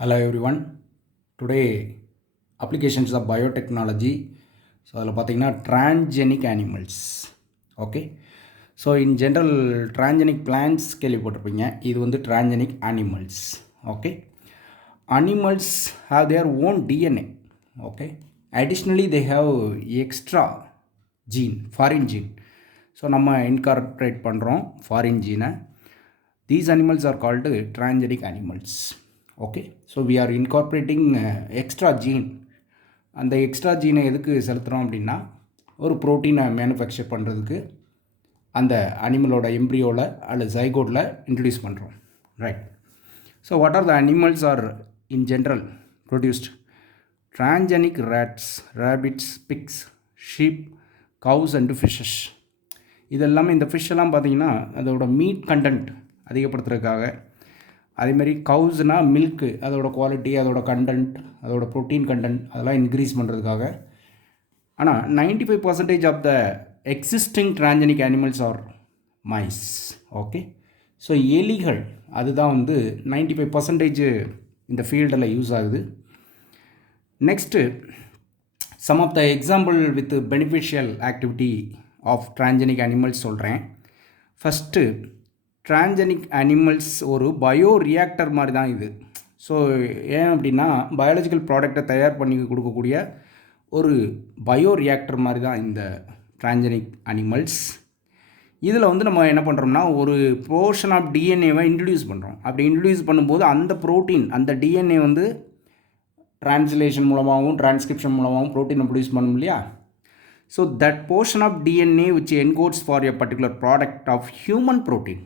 Hello everyone. Today applications of biotechnology. So அதில் பார்த்தீங்கன்னா transgenic animals. Okay. So in general transgenic plants கேள்விப்பட்டிருப்பீங்க. இது வந்து transgenic animals. Okay. Animals have their own DNA. Okay. Additionally they have extra gene, foreign gene. So நம்ம incorporate பண்ணுறோம் foreign gene. These animals are called transgenic animals. Okay, so we are incorporating extra gene. அந்த extra ஜீனை எதுக்கு செலுத்துகிறோம் அப்படின்னா ஒரு ப்ரோட்டீனை manufacture பண்ணுறதுக்கு அந்த அனிமலோட எம்ப்ரியோவில் அல்லது ஜைகோட்டில் இன்ட்ரடியூஸ் பண்ணுறோம். Right. So what are the animals are in general produced? Transgenic rats, rabbits, pigs, sheep, cows and fishes. இதெல்லாமே இந்த ஃபிஷ்ஷெல்லாம் பார்த்திங்கன்னா அதோட மீட் கண்டென்ட் அதிகப்படுத்துறதுக்காக, அதேமாதிரி கவுஸ்னால் மில்க்கு, அதோட குவாலிட்டி, அதோட கண்டென்ட், அதோட ப்ரோட்டீன் கண்டென்ட் அதெல்லாம் இன்க்ரீஸ் பண்ணுறதுக்காக. ஆனால் 95% of the existing transgenic animals are mice. Okay, so எலிகள் அதுதான் வந்து 95% இந்த ஃபீல்டில் யூஸ் ஆகுது. Next some of the example with beneficial activity of transgenic animals சொல்கிறேன். ஃபஸ்ட்டு, டிரான்ஜெனிக் அனிமல்ஸ் ஒரு பயோ ரியாக்டர் மாதிரி தான் இது. ஸோ ஏன் அப்படின்னா பயாலஜிக்கல் ப்ராடக்டை தயார் பண்ணி கொடுக்கக்கூடிய ஒரு பயோ ரியாக்டர் மாதிரி தான் இந்த டிரான்ஜெனிக் அனிமல்ஸ். இதில் வந்து நம்ம என்ன பண்ணுறோம்னா ஒரு போர்ஷன் ஆஃப் டிஎன்ஏவை இன்ட்ரடியூஸ் பண்ணுறோம். அப்படி இன்ட்ரடியூஸ் பண்ணும்போது அந்த ப்ரோட்டீன், அந்த டிஎன்ஏ வந்து டிரான்ஸ்லேஷன் மூலமாகவும் டிரான்ஸ்கிரிப்ஷன் மூலமாகவும் ப்ரோட்டீனை ப்ரொடியூஸ் பண்ணணும் இல்லையா? So that portion of DNA which encodes for a particular product of human protein,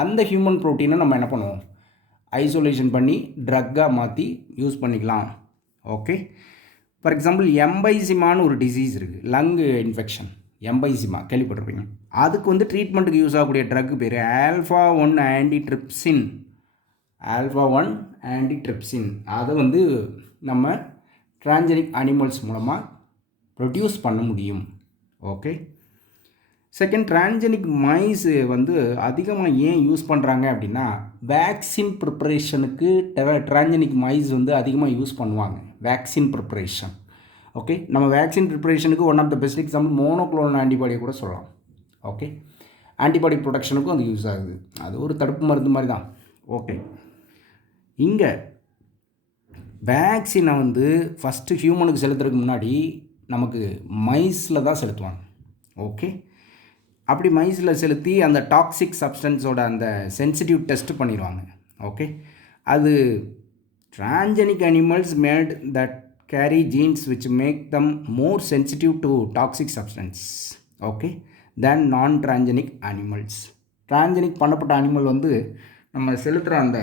அந்த ஹியூமன் ப்ரோட்டீனை நம்ம என்ன பண்ணுவோம், ஐசோலேஷன் பண்ணி ட்ரக்காக மாற்றி யூஸ் பண்ணிக்கலாம். ஓகே, ஃபார் எக்ஸாம்பிள் எம்பைசிமான்னு ஒரு டிசீஸ் இருக்குது, லங்கு இன்ஃபெக்ஷன், எம்பைசிமா கேள்விப்பட்டிருப்பீங்க. அதுக்கு வந்து ட்ரீட்மெண்ட்டுக்கு யூஸ் ஆகக்கூடிய ட்ரக்கு பேர் ஆல்ஃபா-1 ஆன்டிட்ரிப்சின். ஆல்ஃபா-1 ஆன்டிட்ரிப்சின் அதை வந்து நம்ம டிரான்ஜெனிக் அனிமல்ஸ் மூலமாக ப்ரொடியூஸ் பண்ண முடியும். ஓகே. செகண்ட், டிரான்ஜெனிக் மைஸ் வந்து அதிகமாக ஏன் யூஸ் பண்ணுறாங்க அப்படின்னா வேக்சின் ப்ரிப்பரேஷனுக்கு டிரான்ஜெனிக் மைஸ் வந்து அதிகமாக யூஸ் பண்ணுவாங்க. Vaccine preparation. ஓகே, நம்ம வேக்சின் ப்ரிப்பரேஷனுக்கு one of the best example monoclonal antibody கூட சொல்லலாம். ஓகே, ஆன்டிபாடி ப்ரொடக்ஷனுக்கும் அது யூஸ் ஆகுது. அது ஒரு தடுப்பு மருந்து மாதிரி தான். ஓகே, இங்கே வேக்சினை வந்து ஃபஸ்ட்டு ஹியூமனுக்கு செலுத்துறதுக்கு முன்னாடி நமக்கு மைஸில் தான் செலுத்துவாங்க. ஓகே, அப்படி மைஸில் செலுத்தி அந்த டாக்ஸிக் சப்ஸ்டன்ஸோட அந்த சென்சிட்டிவ் டெஸ்ட் பண்ணிடுவாங்க. ஓகே, அது transgenic animals made that carry genes which make them more sensitive to toxic substance. Okay, then non transgenic animals. Transgenic பண்ணப்பட்ட அனிமல் வந்து நம்ம செலுத்துகிற அந்த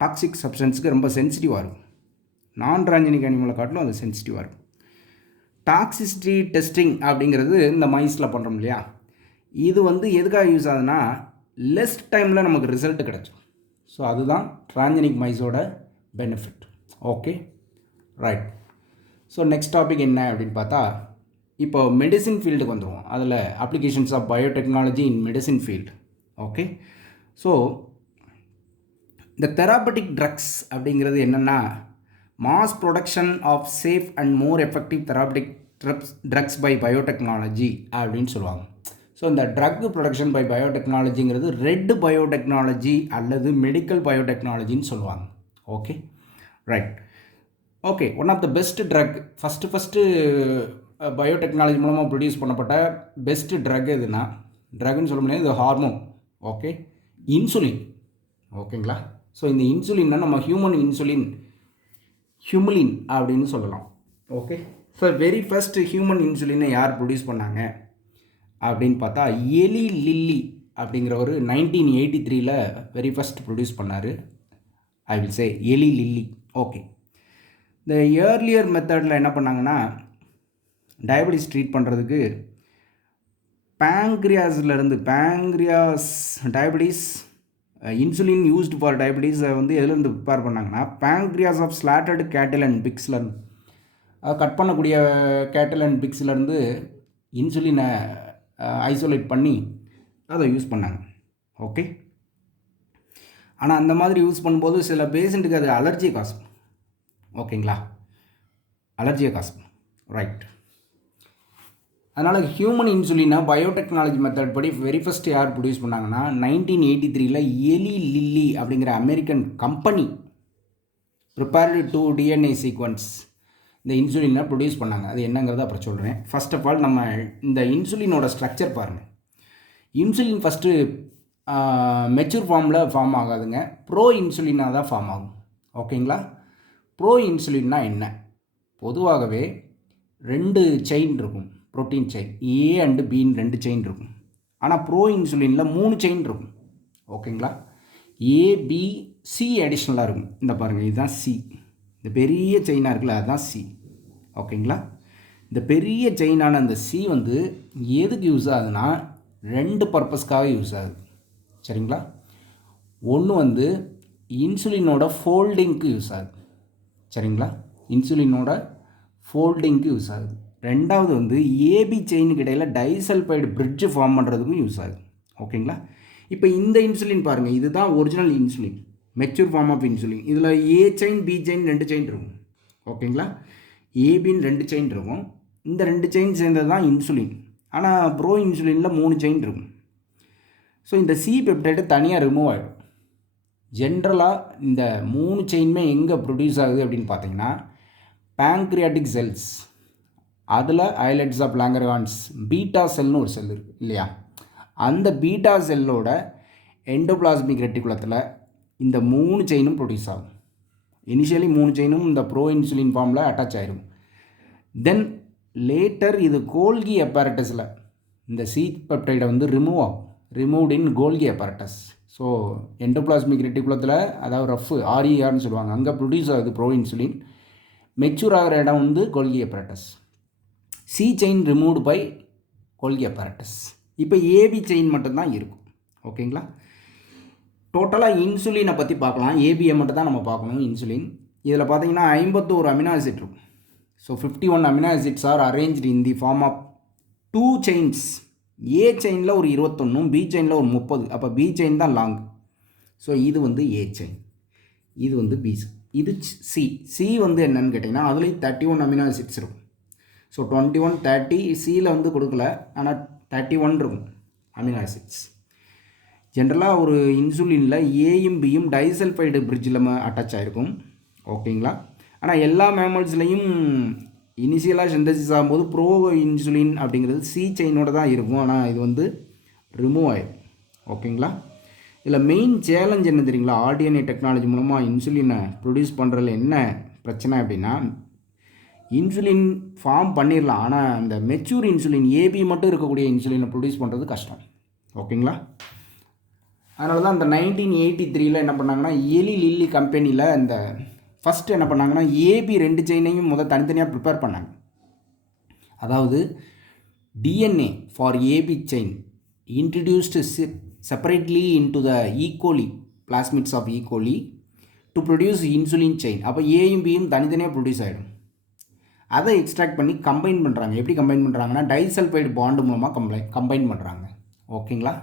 டாக்ஸிக் சப்ஸ்டன்ஸுக்கு ரொம்ப சென்சிட்டிவாக இருக்கும். நான் டிரான்ஜெனிக் அனிமலை காட்டிலும் அது சென்சிட்டிவாக இருக்கும். டாக்ஸிசிட்டி டெஸ்டிங் அப்படிங்கிறது இந்த மைஸில் பண்ணுறோம் இல்லையா, இது வந்து எதுக்காக யூஸ் ஆகுதுன்னா லெஸ் டைமில் நமக்கு ரிசல்ட் கிடச்சிடும். ஸோ அதுதான் டிரான்ஜெனிக் மைஸோட benefit. Okay, right. So next topic என்ன அப்படின்னு பார்த்தா இப்போ மெடிசின் ஃபீல்டுக்கு வந்துடுவோம். அதில் applications of biotechnology in medicine field. Okay, so இந்த தெராபட்டிக் ட்ரக்ஸ் அப்படிங்கிறது என்னென்னா mass production of safe and more effective therapeutic drugs by biotechnology அப்படின்னு சொல்லுவாங்க. ஸோ இந்த ட்ரக் ப்ரொடக்ஷன் பை பயோடெக்னாலஜிங்கிறது ரெட் பயோடெக்னாலஜி அல்லது மெடிக்கல் பயோடெக்னாலஜின்னு சொல்லுவாங்க. Okay, right. Okay, one of the best drug first biotechnology மூலமாக ப்ரொடியூஸ் பண்ணப்பட்ட பெஸ்ட்டு ட்ரக் எதுனா, ட்ரக்னு சொல்ல முடியாது, இது ஹார்மோன். Okay, insulin. ஓகேங்களா? ஸோ இந்த இன்சுலின்னா நம்ம ஹியூமலின் அப்படின்னு சொல்லலாம். Okay, so very first human இன்சுலினை யார் ப்ரொடியூஸ் பண்ணாங்க அப்படின்னு பார்த்தா எலி லில்லி அப்படிங்கிறவர் 1983 வெரி ஃபஸ்ட் ப்ரொடியூஸ் பண்ணார். ஐ வில் சே எலி லில்லி. ஓகே, இந்த ஏர்லியர் மெத்தடில் என்ன பண்ணாங்கன்னா டயபெட்டிஸ் ட்ரீட் பண்ணுறதுக்கு டயபெட்டிஸ் இன்சுலின் யூஸ்டு ஃபார் டயபெட்டிஸை வந்து எதுலேருந்து ப்ரிப்பேர் பண்ணாங்கன்னா பேங்க்ரியாஸ் ஆஃப் ஸ்லாட்டர்டு கேட்டில் அண்ட் பிக்ஸ்லேருந்து, கட் பண்ணக்கூடிய கேட்டில் அண்ட் பிக்ஸ்லேருந்து இன்சுலினை ஐசோலேட் பண்ணி அதை யூஸ் பண்ணாங்க. ஓகே, ஆனால் அந்த மாதிரி யூஸ் பண்ணும்போது சில பேஷண்ட்டுக்கு அது அலர்ஜியை காசும். ஓகேங்களா, அலர்ஜியை காசும். ரைட். அதனால் ஹியூமன் இன்சுலினை பயோடெக்னாலஜி மெத்தட் படி வெரி ஃபஸ்ட்டு யார் ப்ரொடியூஸ் பண்ணாங்கன்னா 1983 எலி லில்லி அப்படிங்கிற American company prepared to DNA sequence இந்த இன்சுலினை ப்ரொடியூஸ் பண்ணாங்க. அது என்னங்கிறத அப்புறம் சொல்கிறேன். ஃபர்ஸ்ட் ஆஃப் ஆல் நம்ம இந்த இன்சுலினோட ஸ்ட்ரக்சர் பாருங்கள். இன்சுலின் ஃபஸ்ட்டு மெச்சூர் ஃபார்மில் ஃபார்ம் ஆகாதுங்க, ப்ரோ இன்சுலினாக தான் ஃபார்ம் ஆகும். ஓகேங்களா, ப்ரோ இன்சுலின்னா என்ன? பொதுவாகவே 2 செயின் இருக்கும், protein chain A and pin 2 chain இருக்கும். ஆனால் ப்ரோ இன்சுலினில் 3 செயின் இருக்கும். ஓகேங்களா, ஏபிசி அடிஷ்னலாக இருக்கும். இந்த பாருங்கள், இதுதான் சி. இந்த பெரிய செயினாக இருக்குல்ல, அதுதான் சி. ஓகேங்களா, இந்த பெரிய செயினான அந்த சி வந்து எதுக்கு யூஸ் ஆகுதுன்னா 2 பர்பஸ்க்காக யூஸ் ஆகுது. சரிங்களா, ஒன்று வந்து இன்சுலினோட ஃபோல்டிங்க்கு யூஸ் ஆகுது. சரிங்களா, இன்சுலினோட ஃபோல்டிங்க்கு யூஸ் ஆகுது. ரெண்டாவது வந்து ஏபி செயினுக்கு இடையில் டைசல்ஃபைடு பிரிட்ஜ் ஃபார்ம் பண்ணுறதுக்கும் யூஸ் ஆகுது. ஓகேங்களா, இப்போ இந்த இன்சுலின் பாருங்கள், இதுதான் original insulin, mature form of insulin. இதில் A chain B chain 2 chain இருக்கும். ஓகேங்களா, ஏபின்னு 2 செயின் இருக்கும். இந்த 2 செயின் சேர்ந்தது தான் இன்சுலின். ஆனால் ப்ரோ இன்சுலினில் 3 செயின் இருக்கும். ஸோ இந்த சி பெப்டைடு தனியாக ரிமூவ் ஆகிடும். ஜென்ரலாக இந்த 3 செயினுமே எங்கே ப்ரொடியூஸ் ஆகுது அப்படின்னு பார்த்தீங்கன்னா பேங்க்ரியாட்டிக் செல்ஸ், அதில் ஐலட்ஸ் ஆஃப் லாங்கர்ஹான்ஸ் பீட்டா செல்னு ஒரு செல் இருக்குது இல்லையா, அந்த பீட்டா செல்லோட எண்டோபிளாஸ்மிக் ரெட்டிகுலத்தில் இந்த 3 செயினும் ப்ரொடியூஸ் ஆகும். இனிஷியலி 3 செயினும் இந்த ப்ரோ இன்சுலின் ஃபார்மில் அட்டாச் ஆகிடும். தென் லேட்டர் இது கோல்கி அப்பேரட்டஸில் இந்த சி பெப்டைடை வந்து ரிமூவ்ட் இன் கோல்கி அப்பேரட்டஸ். ஸோ எண்டோபிளாஸ்மிக் ரெட்டிகுலத்தில், அதாவது ரஃப் ஆர்இஆர்னு சொல்லுவாங்க, அங்கே ப்ரொடியூஸ் ஆகுது ப்ரோ இன்சுலின். மெச்சூர் ஆகிற இடம் வந்து Golgi apparatus. C chain removed by Golgi apparatus. இப்போ ஏபி செயின் மட்டும்தான் இருக்கும். ஓகேங்களா, டோட்டலாக இன்சுலினை பற்றி பார்க்கலாம். ஏபியை மட்டும் தான் நம்ம பார்க்கணும். இன்சுலின் இதில் பார்த்தீங்கன்னா 51 அமினோ ஆசிட் இருக்கும். So 51 amino acids are arranged in the form of 2 chains. A செயினில் ஒரு 21, பி செயினில் ஒரு 30. அப்போ பி செயின் தான் லாங். ஸோ இது வந்து ஏ செயின், இது வந்து பி, இது சி. சி வந்து என்னன்னு கேட்டிங்கன்னா அதுலேயும் 31 அமினோ ஆசிட்ஸ் இருக்கும். ஸோ 21 30 சியில் வந்து கொடுக்கல, ஆனால் 31 இருக்கும் அமினோ ஆசிட்ஸ். ஜென்ரலாக ஒரு இன்சுலினில் ஏயும் பியும் டைசல்ஃபைடு பிரிட்ஜில் அட்டாச் ஆகிருக்கும். ஓகேங்களா, ஆனால் எல்லா மேமல்ஸ்லேயும் இனிஷியலாக சிந்தசிஸ் ஆகும்போது ப்ரோ இன்சுலின் அப்படிங்கிறது சி செயினோட தான் இருக்கும். ஆனால் இது வந்து ரிமூவ் ஆகிடும். ஓகேங்களா, இதில் மெயின் சேலஞ்ச் என்ன தெரியுங்களா? ஆர்டிஎன்ஏ டெக்னாலஜி மூலமாக இன்சுலினை ப்ரொடியூஸ் பண்ணுறதுல என்ன பிரச்சனை அப்படின்னா, இன்சுலின் ஃபார்ம் பண்ணிடலாம், ஆனால் அந்த மெச்சூர் இன்சுலின் ஏபி மட்டும் இருக்கக்கூடிய இன்சுலினை ப்ரொடியூஸ் பண்ணுறது கஷ்டம். ஓகேங்களா, அதனால தான் இந்த 1983 என்ன பண்ணாங்கன்னா எலி லில்லி கம்பெனியில் இந்த ஃபஸ்ட்டு என்ன பண்ணாங்கன்னா ஏபி 2 செயினையும் தனித்தனியாக ப்ரிப்பேர் பண்ணாங்க. அதாவது DNA for AB chain introduced separately into the E coli plasmids of E coli to produce insulin chain. அப்போ ஏயும் பியும் தனித்தனியாக ப்ரொடியூஸ் ஆகிடும். அதை எக்ஸ்ட்ராக்ட் பண்ணி கம்பைன் பண்ணுறாங்க. எப்படி கம்பைன் பண்ணுறாங்கன்னா டைசல்ஃபைடு பாண்டு மூலமாக கம்பைன் பண்ணுறாங்க. ஓகேங்களா,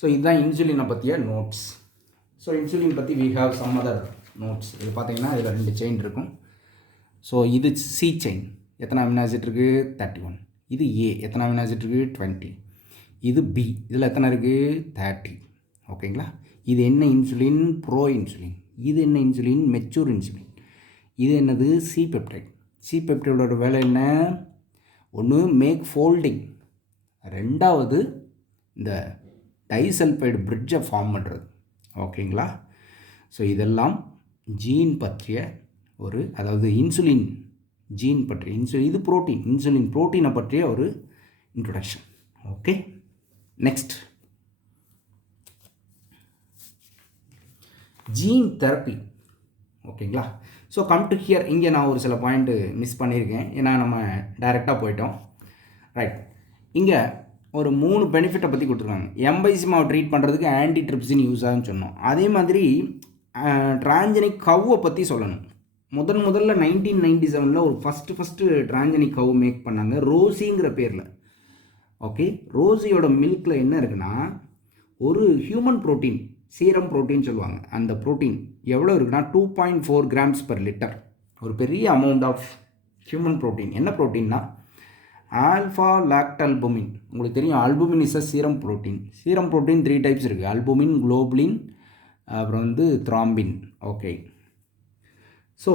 ஸோ இதுதான் இன்சுலினை பற்றிய நோட்ஸ். ஸோ இன்சுலின் பற்றி we have some other notes. இது பார்த்தீங்கன்னா இதில் 2 செயின் இருக்கும். ஸோ இது சி செயின், எத்தனை அமினோ ஆசிட் இருக்குது? 31. இது ஏ, எத்தனை அமினோ ஆசிட் இருக்குது? 20. இது பி, இதில் எத்தனை இருக்குது? 30. ஓகேங்களா, இது என்ன இன்சுலின்? Bro insulin. இது என்ன இன்சுலின்? Mature insulin. இது என்னது? C peptide. சி பெப்டைடோட வேலை என்ன? ஒன்று மேக் ஃபோல்டிங், ரெண்டாவது இந்த டைசல்ஃபைடு பிரிட்ஜை ஃபார்ம் பண்ணுறது. ஓகேங்களா, ஸோ இதெல்லாம் ஜீன் பற்றிய ஒரு, அதாவது இன்சுலின் ஜீன் பற்றிய இது ப்ரோட்டீன், இன்சுலின் ப்ரோட்டீனை பற்றிய ஒரு introduction. Okay, next gene therapy. ஓகேங்களா, ஸோ கம் டு ஹியர். இங்கே நான் ஒரு சில பாயிண்ட்டு மிஸ் பண்ணியிருக்கேன், ஏன்னா நம்ம டைரெக்டாக போயிட்டோம். ரைட், இங்கே ஒரு 3 பெனிஃபிட்டை பற்றி கொடுத்துருக்காங்க. எம்பைசிமாவை ட்ரீட் பண்ணுறதுக்கு ஆன்டி ட்ரிப்சின் யூஸ் ஆகுன்னு சொன்னோம். அதே மாதிரி டிரான்ஜெனிக் கவ்வை பற்றி சொல்லணும். முதல்ல 1997 ஒரு ஃபஸ்ட்டு டிரான்ஜெனிக் கவ் மேக் பண்ணாங்க, ரோசிங்கிற பேரில். ஓகே, ரோசியோட மில்கில் என்ன இருக்குன்னா ஒரு ஹியூமன் ப்ரோட்டீன் சீரம் புரோட்டீன் சொல்லுவாங்க. அந்த புரோட்டீன் எவ்வளோ இருக்குன்னா 2.4 கிராம்ஸ் per லிட்டர். ஒரு பெரிய அமௌண்ட் ஆஃப் ஹியூமன் புரோட்டீன். என்ன புரோட்டீன்னா ஆல்ஃபா லாக்டல்புமின். உங்களுக்கு தெரியும் albumin is a serum protein. Serum protein 3 types இருக்குது. அல்புமின், குளோபுலின், அப்புறம் வந்து த்ராம்பின். ஓகே, ஸோ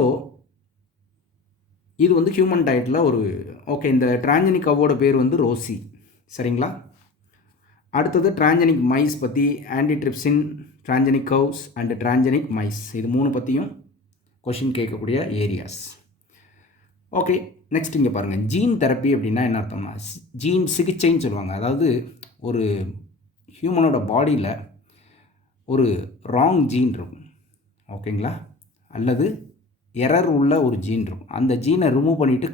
இது வந்து ஹியூமன் டயட்டில் ஒரு ஓகே. இந்த டிரான்ஜெனிக் கவ்வோட பேர் வந்து ரோசி. சரிங்களா? அடுத்தது டிரான்ஜெனிக் மைஸ் பற்றி, antitrypsin, transgenic cows and transgenic mice, இது 3 பற்றியும் கொஷின் கேட்கக்கூடிய ஏரியாஸ். ஓகே, நெக்ஸ்ட் இங்கே பாருங்கள். ஜீன் தெரப்பி அப்படின்னா என்ன அர்த்தம்னா ஜீன் சிகிச்சைன்னு சொல்லுவாங்க. அதாவது ஒரு ஹியூமனோட பாடியில் ஒரு ராங் ஜீன் இருக்கும், ஓகேங்களா, அல்லது எரர் உள்ள ஒரு ஜீன் இருக்கும். அந்த ஜீனை ரிமூவ் பண்ணிவிட்டு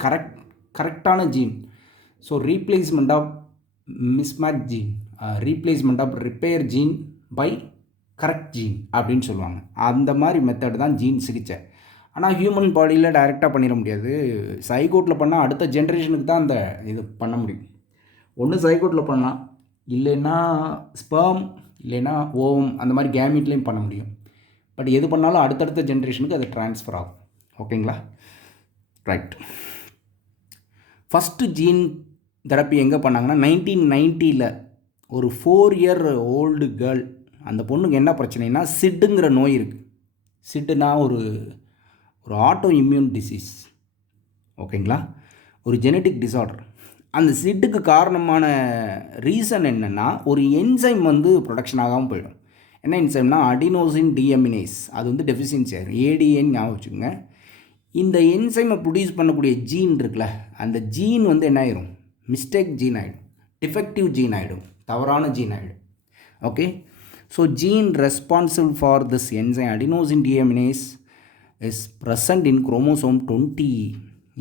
கரெக்டான gene, so replacement of mismatch gene, replacement of repair gene by correct gene அப்படின்னு சொல்லுவாங்க. அந்த மாதிரி மெத்தட் தான் ஜீன் சிகிச்சை. ஆனால் ஹியூமன் பாடியில் டைரெக்டாக பண்ணிட முடியாது. சைகோட்டில் பண்ணால் அடுத்த ஜென்ரேஷனுக்கு தான் அந்த இது பண்ண முடியும். ஒன்று சைகோட்டில் பண்ணலாம், இல்லைன்னா ஸ்பெர்ம், இல்லைன்னா ஓவம், அந்த மாதிரி கேமிட்லேயும் பண்ண முடியும். பட் எது பண்ணாலும் அடுத்தடுத்த ஜென்ரேஷனுக்கு அது ட்ரான்ஸ்ஃபர் ஆகும். ஓகேங்களா? ரைட். ஃபஸ்ட்டு ஜீன் தெரப்பி எங்கே பண்ணாங்கன்னா 1990 ஒரு 4 இயர் ஓல்டு கேர்ள். அந்த பொண்ணுக்கு என்ன பிரச்சனைனா சிட்டுங்கிற நோய் இருக்குது. சிட்டுனா ஒரு ஆட்டோ இம்யூன் டிசீஸ், ஓகேங்களா, ஒரு ஜெனட்டிக் டிஸார்டர். அந்த சிட்டுக்கு காரணமான ரீசன் என்னென்னா ஒரு என்சைம் வந்து ப்ரொடக்ஷன் ஆகாமல் போயிடும். என்ன என்சைம்னா அடினோசின் டிஎமினேஸ். அது வந்து டெஃபிஷியன்சி ஆகிடும். ஏடிஏன்னு ஞாபகம் வச்சுக்கோங்க. இந்த என்சைமை ப்ரொடியூஸ் பண்ணக்கூடிய ஜீன் இருக்குல்ல, அந்த ஜீன் வந்து என்ன ஆயிரும், மிஸ்டேக் ஜீன் ஆகிடும், டிஃபெக்டிவ் ஜீன் ஆகிடும், தவறான ஜீன் ஆகிடும். Okay, so gene responsible for this enzyme adenosine deaminase is present in chromosome 20.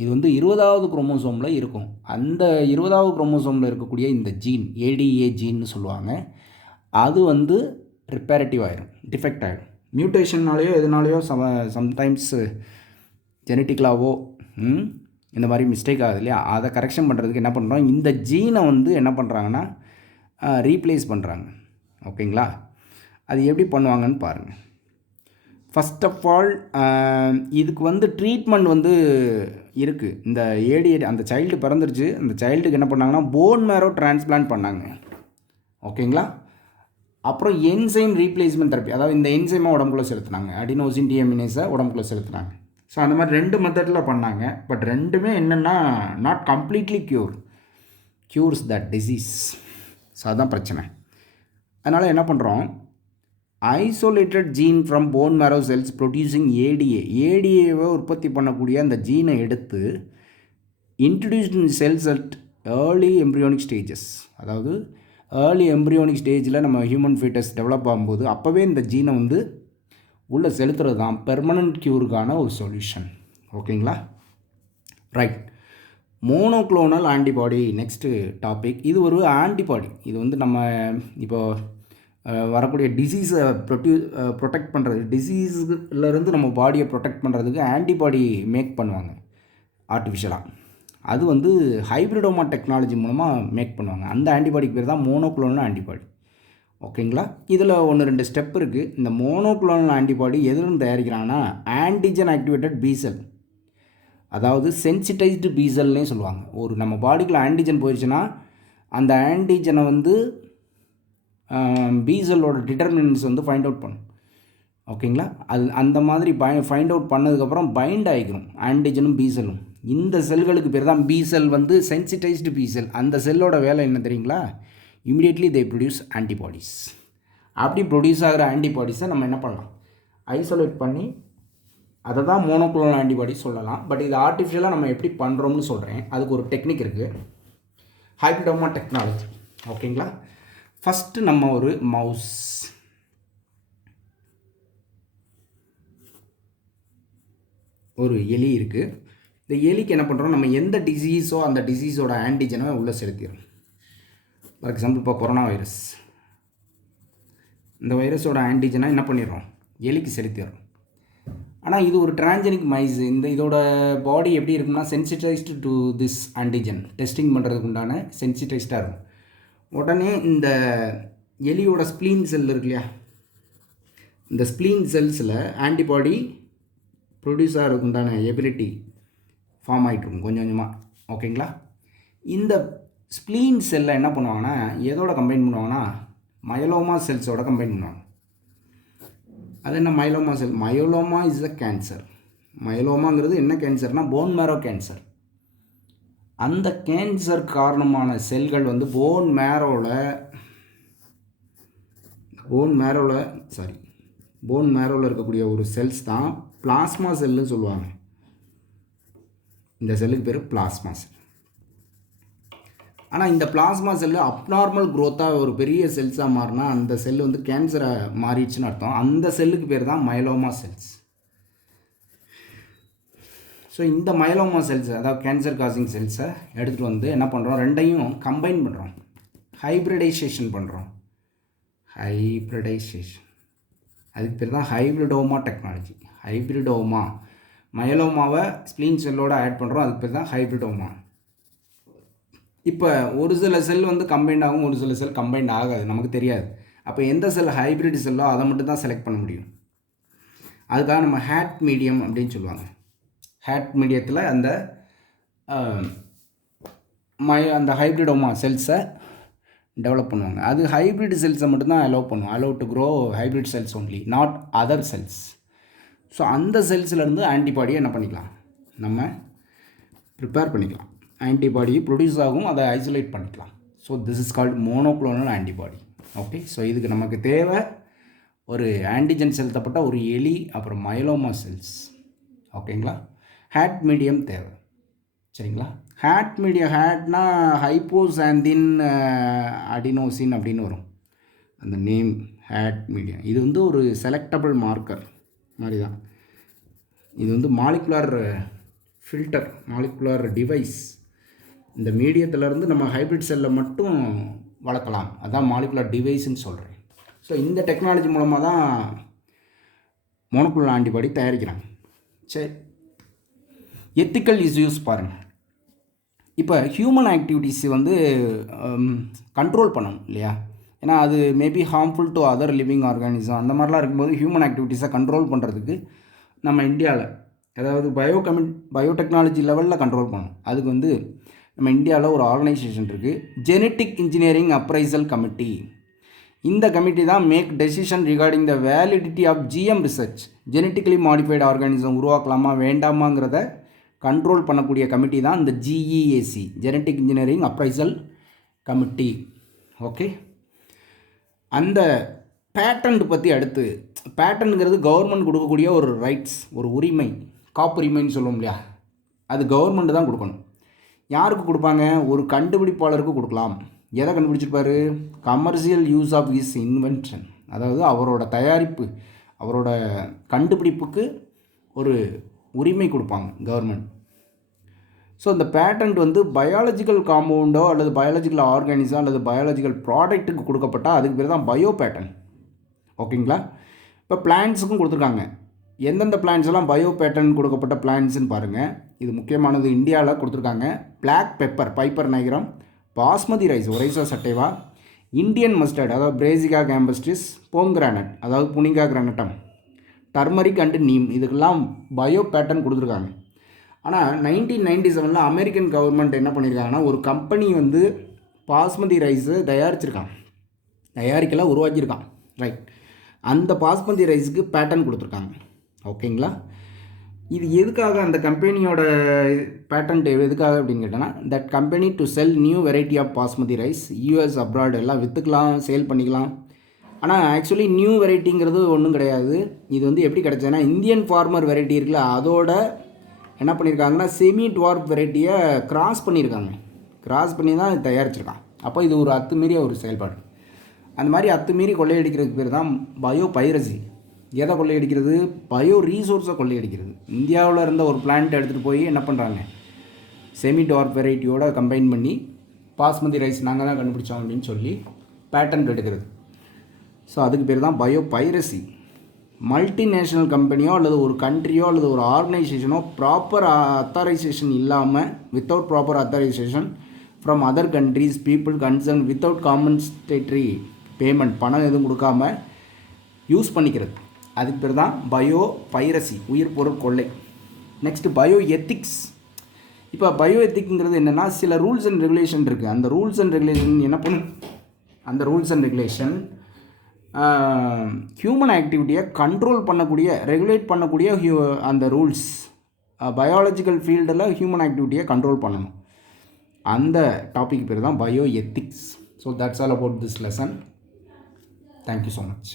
இது வந்து 20வது குரோமோசோமில் இருக்கும். அந்த 20வது குரோமோசோமில் இருக்கக்கூடிய இந்த ஜீன் ஏடிஏ ஜீன்னு சொல்லுவாங்க. அது வந்து ரிப்பேரட்டிவ் ஆகிடும், டிஃபெக்ட் ஆகிடும். மியூட்டேஷன்னாலேயோ எதுனாலேயோ சம்டைம்ஸ் ஜெனட்டிக்கலாவோ இந்த மாதிரி மிஸ்டேக் ஆகுது இல்லையா, அதை கரெக்ஷன் பண்ணுறதுக்கு என்ன பண்ணுறோம், இந்த ஜீனை வந்து என்ன பண்ணுறாங்கன்னா ரீப்ளேஸ் பண்ணுறாங்க. ஓகேங்களா? அது எப்படி பண்ணுவாங்கன்னு பாருங்கள். ஃபஸ்ட் ஆஃப் ஆல் இதுக்கு வந்து ட்ரீட்மெண்ட் வந்து இருக்குது. இந்த ஏடிஏ அந்த சைல்டு பிறந்துருச்சு, அந்த சைல்டுக்கு என்ன பண்ணாங்கன்னா போன் மேரோ டிரான்ஸ்பிளான்ட் பண்ணாங்க. ஓகேங்களா? அப்புறம் என்சைம் ரீப்ளேஸ்மெண்ட் தெரப்பி, அதாவது இந்த என்சைமை உடம்புக்குள்ளே செலுத்துனாங்க, அடினோசின் டிஎமினேஸை உடம்புக்குள்ளே செலுத்துனாங்க. ஸோ அந்த மாதிரி 2 மெத்தடில் பண்ணாங்க. பட் ரெண்டுமே என்னென்னா not completely cures that disease. So அதுதான் பிரச்சனை. அதனால் என்ன பண்ணுறோம், isolated gene from bone marrow cells producing ஏடிஏவை உற்பத்தி பண்ணக்கூடிய அந்த ஜீனை எடுத்து introduced in cells at early embryonic stages. அதாவது ஏர்லி எம்ப்ரியோனிக் ஸ்டேஜில் நம்ம ஹியூமன் ஃபீட்டஸ் டெவலப் ஆகும்போது அப்போவே இந்த ஜீனை வந்து உள்ளே செலுத்துறது தான் பெர்மனன்ட் க்யூருக்கான ஒரு சொல்யூஷன். ஓகேங்களா? Right. Monoclonal antibody next topic. இது ஒரு ஆன்டிபாடி. இது வந்து நம்ம இப்போ வரக்கூடிய டிசீஸை ப்ரொடெக்ட் பண்ணுறது, டிசீஸ்லேருந்து நம்ம பாடியை ப்ரொடெக்ட் பண்ணுறதுக்கு ஆன்டிபாடி மேக் பண்ணுவாங்க ஆர்டிஃபிஷியலாக. அது வந்து ஹைப்ரிடோமா டெக்னாலஜி மூலமாக மேக் பண்ணுவாங்க. அந்த ஆன்டிபாடிக்கு பேர் தான் மோனோக்ளோனல் ஆன்டிபாடி. ஓகேங்களா? இதில் 1-2 ஸ்டெப் இருக்குது. இந்த மோனோக்ளோனல் ஆன்டிபாடி எதுலேருந்து தயாரிக்கிறாங்கன்னா ஆன்டிஜன் ஆக்டிவேட்டட் பீசல், அதாவது சென்சிட்டைஸ்டு பீசல்னே சொல்லுவாங்க. ஒரு நம்ம பாடிக்குள்ள ஆன்டிஜன் போயிடுச்சுன்னா அந்த ஆன்டிஜனை வந்து பீசலோட டிட்டர்மினன்ஸ் வந்து ஃபைண்ட் அவுட் பண்ணும். ஓகேங்களா? அது அந்த மாதிரி ஃபைண்ட் அவுட் பண்ணதுக்கப்புறம் பைண்ட் ஆகிக்கிறோம் ஆன்டிஜனும் பீசலும். இந்த செல்களுக்கு பேர் தான் பீசல் வந்து சென்சிட்டைஸ்டு பீசல். அந்த செல்லோட வேலை என்ன தெரியுங்களா, இமிடியேட்லி தே ப்ரொடியூஸ் ஆன்டிபாடிஸ். அப்படி ப்ரொடியூஸ் ஆகிற ஆன்டிபாடிஸை நம்ம என்ன பண்ணலாம், ஐசோலேட் பண்ணி அதை தான் மோனோக்ளோனல் ஆன்டிபாடி சொல்லலாம். பட் இது ஆர்டிஃபிஷியலாக நம்ம எப்படி பண்ணுறோம்னு சொல்கிறேன். அதுக்கு ஒரு டெக்னிக் இருக்குது, ஹைப்ரிடோமா டெக்னாலஜி. ஓகேங்களா? ஃபஸ்ட்டு நம்ம ஒரு மவுஸ், ஒரு எலி இருக்குது. இந்த எலிக்கு என்ன பண்ணுறோம், நம்ம எந்த டிசீஸோ அந்த டிசீஸோட ஆன்டிஜனை உள்ளே செலுத்திடுறோம். ஃபார் எக்ஸாம்பிள் இப்போ கொரோனா வைரஸ், இந்த வைரஸோட ஆன்டிஜனை என்ன பண்ணிடுறோம், எலிக்கு செலுத்திடுறோம். ஆனால் இது ஒரு டிரான்ஜெனிக் மைஸ். இதோட பாடி எப்படி இருக்குன்னா சென்சிட்டைஸ்டு டு திஸ் ஆன்டிஜன், டெஸ்டிங் பண்ணுறதுக்கு உண்டான சென்சிட்டைஸ்டாக இருக்கும். உடனே இந்த எலியோட ஸ்ப்ளீன் செல் இருக்கு இல்லையா, இந்த ஸ்ப்ளீன் செல்ஸில் ஆன்டிபாடி ப்ரொடியூஸ் ஆகிறதுக்கு உண்டான எபிலிட்டி ஃபார்ம் ஆகிட்ருக்கும் கொஞ்சம் கொஞ்சமாக. ஓகேங்களா? இந்த ஸ்ப்ளீன் செல்லை என்ன பண்ணுவாங்கன்னா எதோட கம்பைன் பண்ணுவாங்கன்னா மயலோமா செல்ஸோட கம்பைன் பண்ணுவாங்க. அது என்ன மயலோமா செல்? மயோலோமா இஸ் அ கேன்சர். மயலோமாங்கிறது என்ன கேன்சர்னால் போன் மேரோ கேன்சர். அந்த கேன்சர் காரணமான செல்கள் வந்து போன் மேரோவில் இருக்கக்கூடிய ஒரு செல்ஸ் தான் பிளாஸ்மா செல்லுன்னு சொல்லுவாங்க. இந்த செல்லுக்கு பேர் பிளாஸ்மா செல். ஆனால் இந்த பிளாஸ்மா செல்லு அப்நார்மல் க்ரோத்தாக ஒரு பெரிய செல்ஸாக மாறினா அந்த செல்லு வந்து கேன்சரை மாறிடுச்சுன்னு அர்த்தம். அந்த செல்லுக்கு பேர் தான் மயலோமா செல்ஸ். ஸோ இந்த மயலோமா செல்ஸ், அதாவது கேன்சர் காசிங் செல்ஸை எடுத்துகிட்டு வந்து என்ன பண்ணுறோம், ரெண்டையும் கம்பைன் பண்ணுறோம், ஹைப்ரிடைசேஷன் பண்ணுறோம். அதுக்கு பேர் தான் hybridoma technology. Hybridoma, மயலோமாவை spleen செல்லோடு add பண்ணுறோம், அதுக்கு பேர் தான் ஹைப்ரிடோமா. இப்போ ஒரு சில செல் வந்து கம்பைண்ட் ஆகும், ஒரு சில செல் கம்பைண்ட் ஆகாது, நமக்கு தெரியாது. அப்போ எந்த செல் ஹைப்ரிட் செல்லோ அதை மட்டும் தான் செலக்ட் பண்ண முடியும். அதுக்காக நம்ம ஹேட் மீடியம் அப்படின்னு சொல்லுவாங்க. ஹேட் மீடியத்தில் அந்த ஹைப்ரிடோமா செல்ஸை டெவலப் பண்ணுவாங்க. அது ஹைப்ரிட் செல்ஸை மட்டும்தான் allow to grow hybrid cells only, not other cells. So அந்த செல்ஸ்லேருந்து ஆன்டிபாடியை என்ன பண்ணிக்கலாம், நம்ம ப்ரிப்பேர் பண்ணிக்கலாம். ஆன்டிபாடி ப்ரொடியூஸ் ஆகும், அதை ஐசோலேட் பண்ணிக்கலாம். So this is called monoclonal antibody. Okay, so இதுக்கு நமக்கு தேவை ஒரு ஆன்டிஜன் செலுத்தப்பட்ட ஒரு எலி, அப்புறம் மயலோமா செல்ஸ். ஓகேங்களா? ஹேட் மீடியம் தேவை. சரிங்களா? ஹேட் மீடியம், ஹேட்னா ஹைப்போசாந்தின் அடினோசின் அப்படின்னு வரும் அந்த நேம், ஹேட் மீடியம். இது வந்து ஒரு செலக்டபிள் மார்க்கர் மாதிரி தான். இது வந்து மாலிகுலர் ஃபில்டர், மாலிகுலர் டிவைஸ். இந்த மீடியத்திலேருந்து நம்ம ஹைப்ரிட் செல்லை மட்டும் வளர்க்கலாம், அதான் மாலிகுலர் டிவைஸ்ன்னு சொல்கிறேன். ஸோ இந்த டெக்னாலஜி மூலமாக தான் மோனோக்ளோனல் ஆன்டிபாடி தயாரிக்கிறாங்க. சரி, எத்திக்கல் இஷ்யூஸ் பாருங்கள். இப்போ ஹியூமன் ஆக்டிவிட்டீஸ் வந்து கண்ட்ரோல் பண்ணணும் இல்லையா? ஏன்னா அது maybe harmful to other living organism. அந்த மாதிரிலாம் இருக்கும்போது ஹியூமன் ஆக்டிவிட்டீஸை கண்ட்ரோல் பண்ணுறதுக்கு நம்ம இந்தியாவில், அதாவது பயோடெக்னாலஜி லெவலில் கண்ட்ரோல் பண்ணணும். அதுக்கு வந்து நம்ம இந்தியாவில் ஒரு ஆர்கனைசேஷன் இருக்குது, ஜெனட்டிக் இன்ஜினியரிங் அப்ரைசல் கமிட்டி. இந்த கமிட்டி தான் make decision regarding the validity of GM research. Genetically modified organism உருவாக்கலாமா வேண்டாமாங்கிறத கண்ட்ரோல் பண்ணக்கூடிய கமிட்டி தான் இந்த GEAC, genetic engineering appraisal committee. Okay, அந்த பேட்டன்ட் பற்றி அடுத்து, பேட்டன்ட்ங்கிறது கவர்மெண்ட் கொடுக்கக்கூடிய ஒரு ரைட்ஸ், ஒரு உரிமை, காப்புரிமைன்னு சொல்லுவோம் இல்லையா? அது கவர்மெண்ட் தான் கொடுக்கணும். யாருக்கு கொடுப்பாங்க? ஒரு கண்டுபிடிப்பாளருக்கு கொடுக்கலாம். எதை கண்டுபிடிச்சிருப்பார்? Commercial use of his invention, அதாவது அவரோட தயாரிப்பு, அவரோட கண்டுபிடிப்புக்கு ஒரு உரிமை கொடுப்பாங்க கவர்மெண்ட். ஸோ இந்த பேட்டன்ட் வந்து பயாலஜிக்கல் காம்பவுண்டோ அல்லது பயாலஜிக்கல் ஆர்கானிசம் அல்லது பயாலஜிக்கல் ப்ராடக்ட்டுக்கு கொடுக்கப்பட்டால் அதுக்கு பேர் தான் பயோ பேட்டன். ஓகேங்களா? இப்போ பிளான்ஸுக்கும் கொடுத்துருக்காங்க. எந்தெந்த பிளான்ஸ் எல்லாம் பயோ பேட்டன் கொடுக்கப்பட்ட பிளான்ஸ்ன்னு பாருங்கள். இது முக்கியமானது, இந்தியாவில் கொடுத்துருக்காங்க. Black pepper, piper nigrum, basmati rice, oryza sativa, Indian mustard, அதாவது பிரேசிகா கேம்பஸ்டிஸ், போம்கிரானட், அதாவது punica granatum, turmeric and neem, இதுக்கெல்லாம் பயோ பேட்டன் கொடுத்துருக்காங்க. ஆனால் 1997 அமெரிக்கன் கவர்மெண்ட் என்ன பண்ணியிருக்காங்கன்னா, ஒரு கம்பெனி வந்து பாஸ்மதி ரைஸு உருவாக்கியிருக்கான். ரைட், அந்த பாஸ்மதி ரைஸுக்கு பேட்டன் கொடுத்துருக்காங்க. ஓகேங்களா? இது எதுக்காக, அந்த கம்பெனியோட பேட்டன்ட் எதுக்காக அப்படின்னு கேட்டோன்னா, that company to sell new variety of basmati rice, US abroad எல்லாம் விற்றுக்கலாம், சேல் பண்ணிக்கலாம். ஆனால் ஆக்சுவலி நியூ வெரைட்டிங்கிறது ஒன்றும் கிடையாது. இது வந்து எப்படி கிடச்சதுன்னா, இந்தியன் ஃபார்மர் வெரைட்டி இருக்குல்ல, அதோட என்ன பண்ணியிருக்காங்கன்னா செமி டுவார்ப் வெரைட்டியை கிராஸ் பண்ணியிருக்காங்க. கிராஸ் பண்ணி தான் இது தயாரிச்சிருக்கான். அப்போ இது ஒரு அத்துமீறிய ஒரு செயல்பாடு. அந்த மாதிரி அத்துமீறி கொள்ளையடிக்கிறதுக்கு பேர் தான் பயோ பைரசி. எதை கொள்ளையடிக்கிறது? பயோ ரீசோர்ஸை கொள்ளையடிக்கிறது. இந்தியாவில் இருந்த ஒரு பிளான்ட் எடுத்துகிட்டு போய் என்ன பண்ணுறாங்க, செமி டுவார்ப் வெரைட்டியோட கம்பைன் பண்ணி பாஸ்மதி ரைஸ் நாங்கள் தான் கண்டுபிடிச்சோம் அப்படின்னு சொல்லி பேட்டன்ட் எடுக்கிறது. ஸோ அதுக்கு பேர் தான் பயோ பைரசி. மல்டிநேஷ்னல் கம்பெனியோ அல்லது ஒரு கண்ட்ரியோ அல்லது ஒரு ஆர்கனைசேஷனோ ப்ராப்பர் அத்தாரைசேஷன் இல்லாமல், without proper authorisation from other countries people concern without compensatory payment, பணம் எதுவும் கொடுக்காம யூஸ் பண்ணிக்கிறது. அதுக்கு பேர் தான் பயோ பைரசி, உயிர் பொருள் கொள்ளை. Next bio ethics. இப்போ பயோ எத்திக்ங்கிறது என்னென்னா, சில ரூல்ஸ் அண்ட் ரெகுலேஷன் இருக்குது. அந்த ரூல்ஸ் அண்ட் ரெகுலேஷன் என்ன பண்ணும், அந்த ரூல்ஸ் அண்ட் ரெகுலேஷன் ஹியூமன் ஆக்டிவிட்டியை கண்ட்ரோல் பண்ணக்கூடிய, ரெகுலேட் பண்ணக்கூடிய அந்த ரூல்ஸ் பயாலஜிக்கல் ஃபீல்டில் ஹியூமன் ஆக்டிவிட்டியை கண்ட்ரோல் பண்ணணும். அந்த டாபிக் பேர் தான் bio ethics. So that's all about this lesson. Thank you so much.